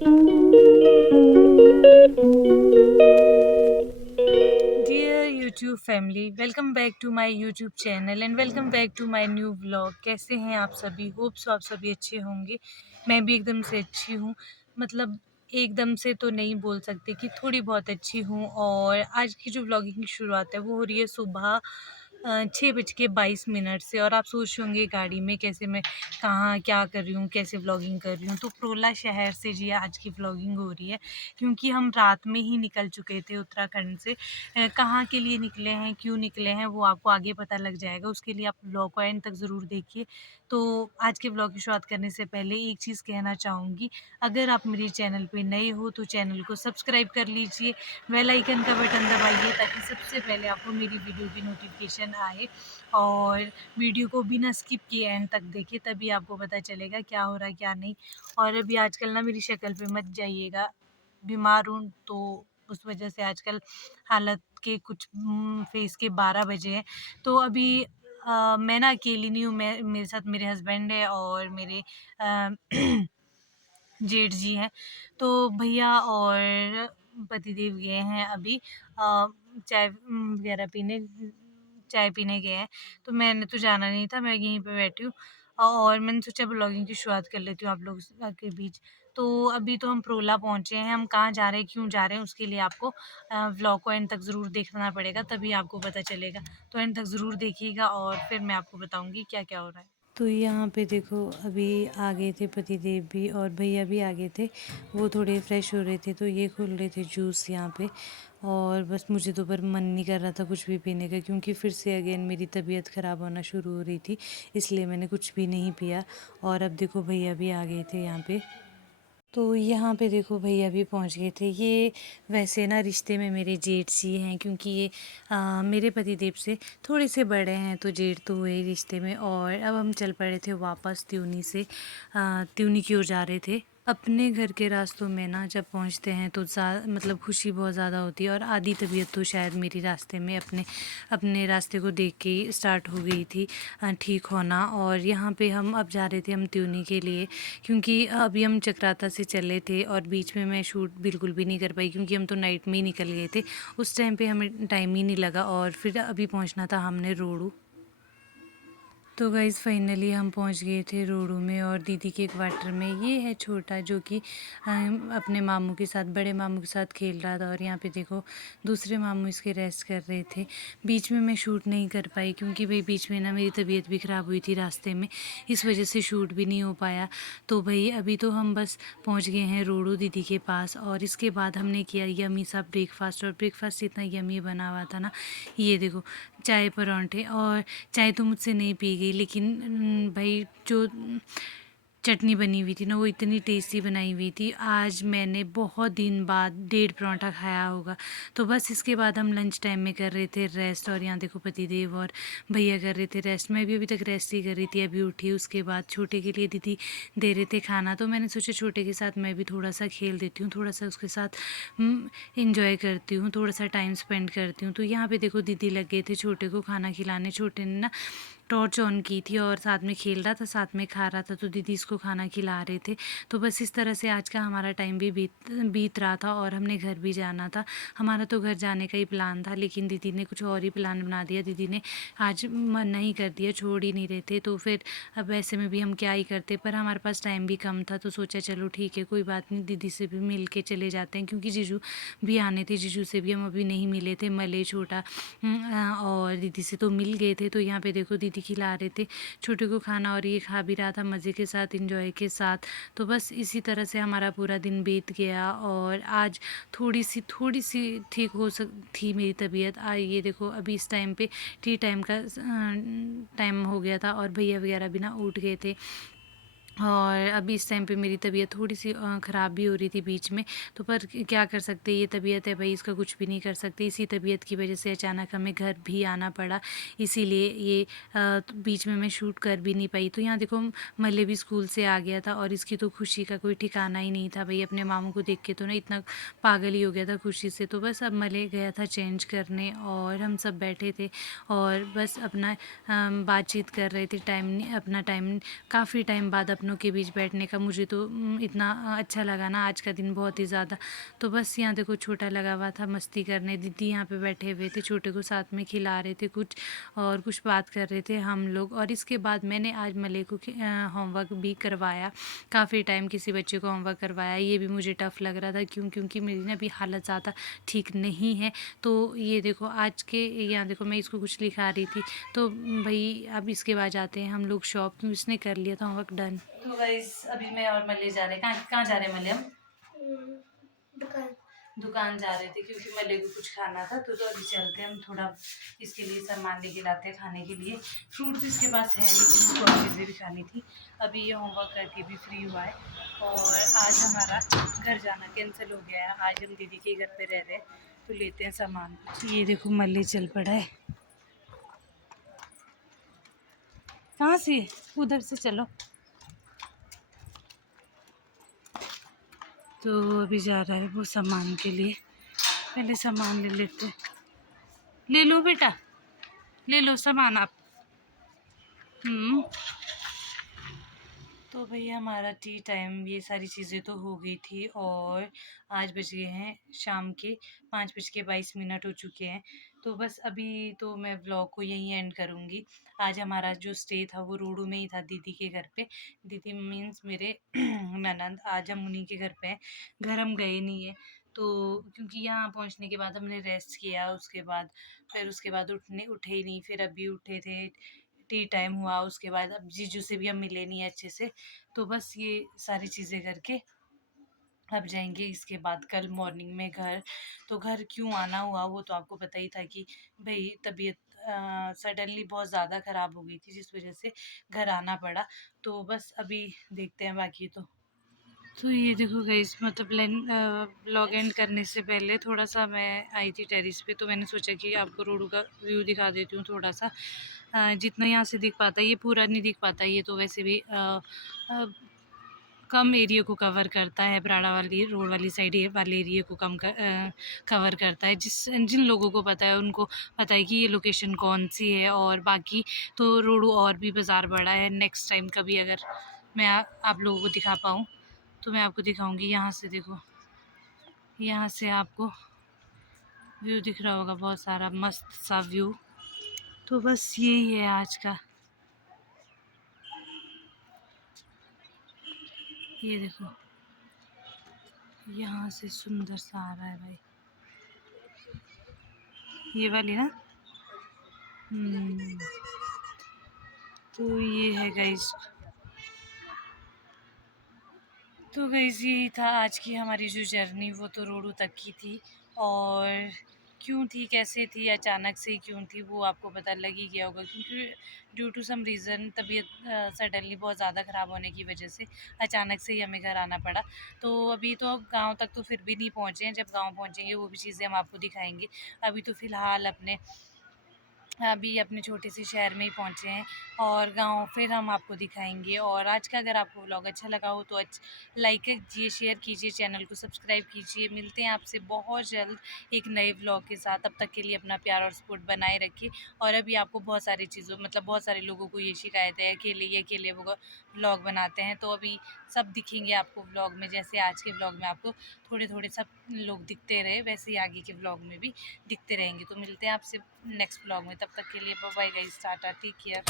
Dear YouTube family, welcome back to my YouTube channel and welcome back to my new vlog। कैसे हैं आप सभी? Hope so आप सभी अच्छे होंगे। मैं भी एकदम से अच्छी हूँ। मतलब एकदम से तो नहीं बोल सकते कि थोड़ी बहुत अच्छी हूँ। और आज की जो व्लॉगिंग की शुरुआत है वो हो रही है सुबह 6:22 से। और आप सोच रहे होंगे गाड़ी में कैसे मैं कहाँ क्या कर रही हूँ, कैसे व्लॉगिंग कर रही हूँ। तो प्रोला शहर से जी आज की व्लॉगिंग हो रही है, क्योंकि हम रात में ही निकल चुके थे उत्तराखंड से। कहाँ के लिए निकले हैं, क्यों निकले हैं, वो आपको आगे पता लग जाएगा। उसके लिए आप व्लॉग को एंड तक ज़रूर देखिए। तो आज के व्लॉग की शुरुआत करने से पहले एक चीज़ कहना चाहूँगी, अगर आप मेरे चैनल पे नए हो तो चैनल को सब्सक्राइब कर लीजिए, बेल आइकन का बटन दबाइए ताकि सबसे पहले आपको मेरी वीडियो की नोटिफिकेशन आए। और वीडियो को बिना स्किप किए एंड तक देखिए, तभी आपको पता चलेगा क्या हो रहा है क्या नहीं। और अभी आजकल ना मेरी शक्ल पे मत जाइएगा, बीमार हूँ तो उस वजह से आजकल हालत के कुछ फेस के 12 बजे हैं। तो अभी मैं ना अकेली नहीं हूँ, मैं मेरे साथ मेरे हस्बैंड है और मेरे अ, जेठ जी हैं। तो भैया और पतिदेव गए हैं अभी चाय वगैरह पीने, चाय पीने गए हैं। तो मैंने तो जाना नहीं था, मैं यहीं पे बैठी हूँ। और मैंने सोचा ब्लॉगिंग की शुरुआत कर लेती हूँ आप लोग के बीच। तो अभी तो हम प्रोला पहुँचे हैं, हम कहाँ जा रहे हैं, क्यों जा रहे हैं, उसके लिए आपको व्लॉग को एंड तक ज़रूर देखना पड़ेगा, तभी आपको पता चलेगा। तो एंड तक ज़रूर देखिएगा और फिर मैं आपको बताऊँगी क्या-क्या हो रहा है। तो यहाँ पे देखो अभी आ गए थे पतिदेव भी और भैया भी आ गए थे। वो थोड़े फ्रेश हो रहे थे तो ये खोल रहे थे जूस यहाँ पे। और बस मुझे तो पर मन नहीं कर रहा था कुछ भी पीने का, क्योंकि फिर से अगेन मेरी तबीयत ख़राब होना शुरू हो रही थी, इसलिए मैंने कुछ भी नहीं पिया। और अब देखो भैया भी आ गए थे यहाँ पे। तो यहाँ पे देखो भैया भी पहुँच गए थे। ये वैसे ना रिश्ते में मेरे जेठ जी हैं, क्योंकि ये मेरे पतिदेव से थोड़े से बड़े हैं, तो जेठ तो हुए ही रिश्ते में। और अब हम चल पड़े थे वापस त्यूनी से, त्यूनी की ओर जा रहे थे। अपने घर के रास्तों में ना जब पहुँचते हैं तो मतलब खुशी बहुत ज़्यादा होती है। और आधी तबीयत तो शायद मेरी रास्ते में अपने अपने रास्ते को देख के ही स्टार्ट हो गई थी ठीक होना। और यहाँ पे हम अब जा रहे थे हम त्यूनी के लिए, क्योंकि अभी हम चक्राता से चले थे और बीच में मैं शूट बिल्कुल भी नहीं कर पाई, क्योंकि हम तो नाइट में ही निकल गए थे। उस टाइम पे हमें टाइम ही नहीं लगा और फिर अभी पहुंचना था हमने रोडू। तो गाइज़ फाइनली हम पहुंच गए थे रोडू में और दीदी के क्वार्टर में। ये है छोटा जो कि अपने मामू के साथ, बड़े मामू के साथ खेल रहा था। और यहाँ पे देखो दूसरे मामू इसके रेस्ट कर रहे थे। बीच में मैं शूट नहीं कर पाई, क्योंकि भाई बीच में ना मेरी तबीयत भी ख़राब हुई थी रास्ते में, इस वजह से शूट भी नहीं हो पाया। तो भाई अभी तो हम बस पहुँच गए हैं रोडू दीदी के पास। और इसके बाद हमने किया यमी सा ब्रेकफास्ट। और ब्रेकफास्ट इतना यमी बना हुआ था ना, ये देखो चाय परांठे। और चाय तो मुझसे नहीं पी गई, लेकिन भाई जो चटनी बनी हुई थी ना वो इतनी टेस्टी बनाई हुई थी। आज मैंने बहुत दिन बाद 1.5 पराठा खाया होगा। तो बस इसके बाद हम लंच टाइम में कर रहे थे रेस्ट। और यहाँ देखो पतिदेव और भैया कर रहे थे रेस्ट, मैं भी अभी तक रेस्ट ही कर रही थी, अभी उठी। उसके बाद छोटे के लिए दीदी दे रहे थे खाना, तो मैंने सोचा छोटे के साथ मैं भी थोड़ा सा खेल देती हूँ, थोड़ा सा उसके साथ इंजॉय करती हूँ, थोड़ा सा टाइम स्पेंड करती हूँ। तो यहाँ पे देखो दीदी लग गए थे छोटे को खाना खिलाने। छोटे ने ना टॉर्च ऑन की थी और साथ में खेल रहा था, साथ में खा रहा था, तो दीदी इसको खाना खिला रहे थे। तो बस इस तरह से आज का हमारा टाइम भी बीत रहा था। और हमने घर भी जाना था, हमारा तो घर जाने का ही प्लान था, लेकिन दीदी ने कुछ और ही प्लान बना दिया। दीदी ने आज मना ही कर दिया, छोड़ ही नहीं रहे थे। तो फिर अब ऐसे में भी हम क्या ही करते, पर हमारे पास टाइम भी कम था, तो सोचा चलो ठीक है कोई बात नहीं, दीदी से भी मिल के चले जाते हैं, क्योंकि जीजू भी आने थे। जीजू से भी हम अभी नहीं मिले थे, मले छोटा और दीदी से तो मिल गए थे। तो यहाँ पे देखो दीदी खिला रहे थे छोटे को खाना, और ये खा भी रहा था मज़े के साथ, इंजॉय के साथ। तो बस इसी तरह से हमारा पूरा दिन बीत गया। और आज थोड़ी सी ठीक हो सक थी मेरी तबीयत। ये देखो अभी इस टाइम पे टी टाइम का टाइम हो गया था और भैया वगैरह भी ना उठ गए थे। और अभी इस टाइम पे मेरी तबीयत थोड़ी सी ख़राब भी हो रही थी बीच में। तो पर क्या कर सकते, ये तबीयत है भाई, इसका कुछ भी नहीं कर सकते। इसी तबीयत की वजह से अचानक हमें घर भी आना पड़ा, इसीलिए ये तो बीच में मैं शूट कर भी नहीं पाई। तो यहाँ देखो मल्ले भी स्कूल से आ गया था और इसकी तो खुशी का कोई ठिकाना ही नहीं था भाई। अपने मामू को देख के तो ना इतना पागल ही हो गया था खुशी से। तो बस अब मले गया था चेंज करने और हम सब बैठे थे और बस अपना बातचीत कर रहे थे। अपना टाइम काफ़ी टाइम बाद अपना बहनों के बीच बैठने का मुझे तो इतना अच्छा लगा ना आज का दिन बहुत ही ज़्यादा। तो बस यहाँ देखो छोटा लगा हुआ था मस्ती करने, दीदी यहाँ पे बैठे हुए थे, छोटे को साथ में खिला रहे थे कुछ और कुछ बात कर रहे थे हम लोग। और इसके बाद मैंने आज मले को होमवर्क भी करवाया, काफ़ी टाइम किसी बच्चे को होमवर्क करवाया। ये भी मुझे टफ़ लग रहा था क्योंकि मेरी ना अभी हालत ज़्यादा ठीक नहीं है। तो ये देखो आज के यहाँ देखो मैं इसको कुछ लिखा रही थी, तो भाई अब इसके बाद जाते हैं हम लोग शॉप, क्योंकि इसने कर लिया था होमवर्क डन। तो गाइस अभी मैं और मल्ले जा रहे हैं, कहाँ जा रहे हैं मल्ले हम? दुकान जा रहे थे क्योंकि मल्ले को कुछ खाना था। तो अभी चलते हैं हम, थोड़ा इसके लिए सामान लेके लाते हैं खाने के लिए। फ्रूट तो इसके पास है लेकिन इसको और चीज़ें भी खानी थी। अभी ये होमवर्क करके भी फ्री हुआ है और आज हमारा घर जाना कैंसिल हो गया है। आज हम दीदी के घर पे रह रहे हैं, तो लेते हैं सामान। ये देखो मल्ले चल पड़ा है। कहाँ से? उधर से चलो। तो अभी जा रहा है वो सामान के लिए, पहले सामान ले लेते। ले लो बेटा, ले लो सामान आप। तो भैया हमारा टी टाइम ये सारी चीज़ें तो हो गई थी और आज बज गए हैं शाम के 5:22 हो चुके हैं। तो बस अभी तो मैं व्लॉग को यहीं एंड करूँगी। आज हमारा जो स्टे था वो रोडू में ही था, दीदी के घर पे। दीदी मीन्स मेरे ननंद। आज हम उन्हीं के घर पे हैं, घर हम गए नहीं है। तो क्योंकि यहाँ पहुँचने के बाद हमने रेस्ट किया, उसके बाद उठे ही नहीं। फिर अभी उठे थे, टी टाइम हुआ, उसके बाद अब जीजू से भी हम मिले नहीं अच्छे से। तो बस ये सारी चीज़ें करके अब जाएंगे इसके बाद कल मॉर्निंग में घर। तो घर क्यों आना हुआ वो तो आपको पता ही था कि भाई तबीयत सडनली बहुत ज़्यादा ख़राब हो गई थी, जिस वजह से घर आना पड़ा। तो बस अभी देखते हैं बाकी तो ये देखो गाइस, मतलब लॉग एंड करने से पहले थोड़ा सा मैं आई थी टेरिस पे, तो मैंने सोचा कि आपको रोड का व्यू दिखा देती हूँ थोड़ा सा। जितना यहाँ से दिख पाता है, ये पूरा नहीं दिख पाता, ये तो वैसे भी कम एरिया को कवर करता है। ब्राड़ा वाली रोड वाली साइड वाले एरिया को कवर करता है। जिन लोगों को पता है उनको पता है कि ये लोकेशन कौन सी है। और बाकी तो रोडू और भी बाज़ार बड़ा है। नेक्स्ट टाइम कभी अगर मैं आप लोगों को दिखा पाऊँ तो मैं आपको दिखाऊंगी। यहाँ से देखो, यहाँ से आपको व्यू दिख रहा होगा, बहुत सारा मस्त सा व्यू। तो बस यही है आज का। ये देखो यहाँ से सुंदर सा आ रहा है भाई, ये वाली ना। तो ये है गाइस, तो गाइस यही था आज की हमारी जो जर्नी, वो तो रोडू तक की थी। और क्यों थी, कैसे थी, अचानक से ही क्यों थी, वो आपको पता लग ही गया होगा। क्योंकि ड्यू टू सम रीज़न तबीयत सडनली बहुत ज़्यादा ख़राब होने की वजह से अचानक से ही हमें घर आना पड़ा। तो अभी तो गांव तक तो फिर भी नहीं पहुँचे हैं, जब गांव पहुँचेंगे वो भी चीज़ें हम आपको दिखाएंगे। अभी तो फ़िलहाल अभी अपने छोटे से शहर में ही पहुँचे हैं और गाँव फिर हम आपको दिखाएंगे। और आज का अगर आपको व्लॉग अच्छा लगा हो तो लाइक कीजिए, शेयर कीजिए, चैनल को सब्सक्राइब कीजिए। मिलते हैं आपसे बहुत जल्द एक नए व्लॉग के साथ। तब तक के लिए अपना प्यार और सपोर्ट बनाए रखिए। और अभी आपको बहुत सारी चीज़ों बहुत सारे लोगों को ये शिकायत है अकेले वो व्लॉग बनाते हैं, तो अभी सब दिखेंगे आपको व्लॉग में। जैसे आज के व्लॉग में आपको थोड़े थोड़े सब लोग दिखते रहे, वैसे ही आगे के व्लॉग में भी दिखते रहेंगे। तो मिलते हैं आपसे नेक्स्ट व्लॉग में, तब तक के लिए bye bye guys, tata, take care.